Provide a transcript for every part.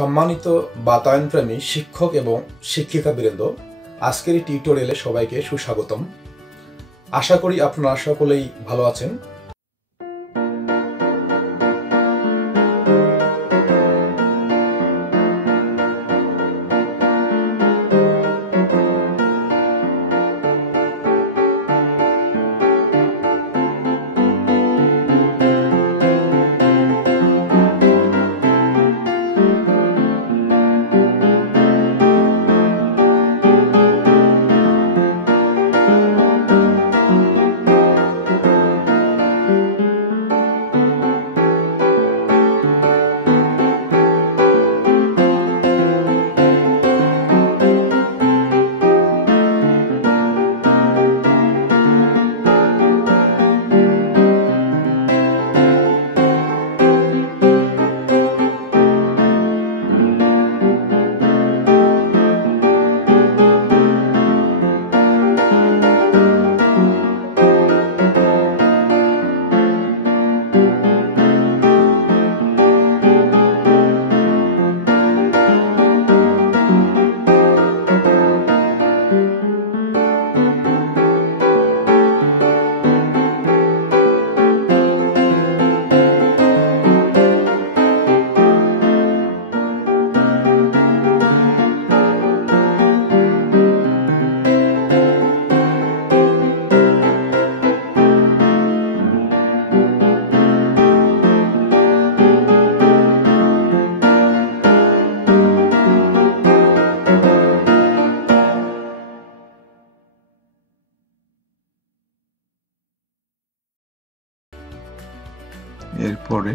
সম্মানিত বাতায়নপ্রেমী শিক্ষক এবং শিক্ষিকাবৃন্দ, আজকের এই টিউটোরিয়ালে সবাইকে সুস্বাগতম। আশা করি আপনারা সকলেই ভালো আছেন। এরপরে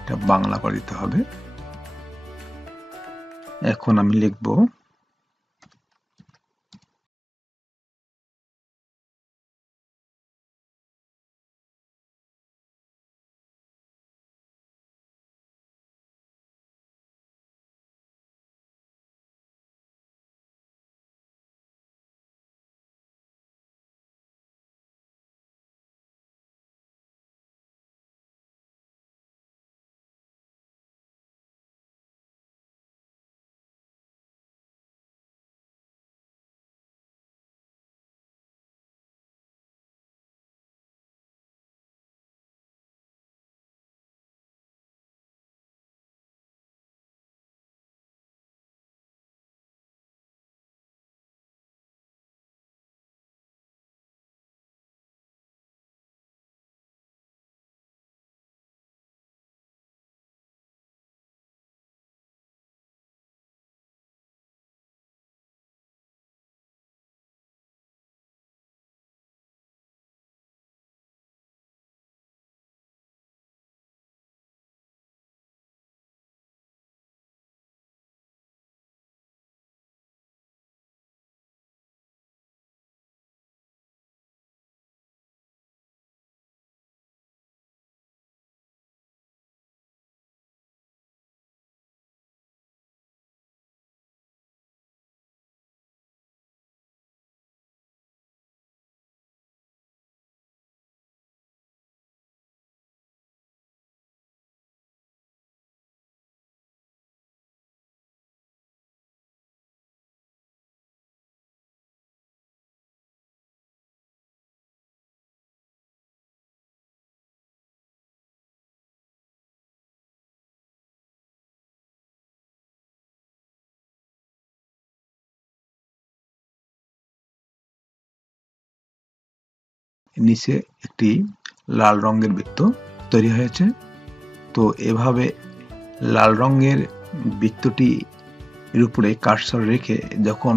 এটা বাংলা করে দিতে হবে। এখন আমি লিখব নিচে একটি লাল রঙের বৃত্ত তৈরি হয়েছে। তো এভাবে লাল রঙের বৃত্তটি এর উপরে কার্সর রেখে যখন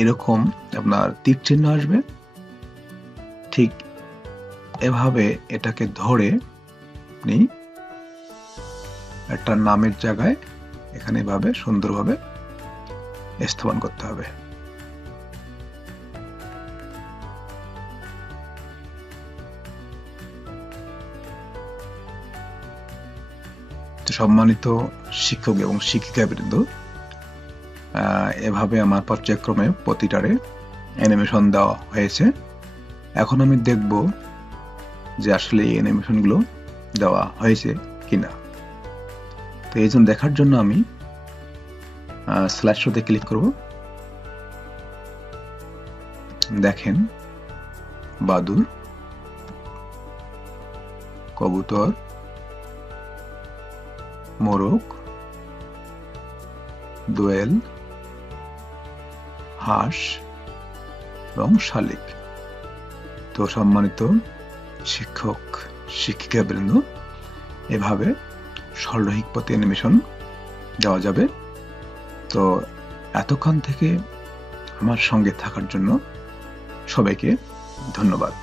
এরকম আপনার তীর চিহ্ন আসবে, ঠিক এভাবে এটাকে ধরে আপনি একটা নামের জায়গায় এখানে এভাবে সুন্দরভাবে স্থাপন করতে হবে। সম্মানিত শিক্ষক এবং শিক্ষিকাবৃন্দ, এভাবে আমার পর্যায়ক্রমে প্রতিটারে অ্যানিমেশন দেওয়া হয়েছে। এখন আমি দেখব যে আসলে এই অ্যানিমেশনগুলো দেওয়া হয়েছে কিনা। তো এই জন্য দেখার জন্য আমি স্লাইড শোতে ক্লিক করব। দেখেন বাদুর, কবুতর, মোরগ, দোয়েল, হাঁস এবং শালিক। তো সম্মানিত শিক্ষক শিক্ষিকাবৃন্দ, এভাবে সরলরৈখিক পথে অ্যানিমেশন দেওয়া যাবে। তো এতক্ষণ থেকে আমার সঙ্গে থাকার জন্য সবাইকে ধন্যবাদ।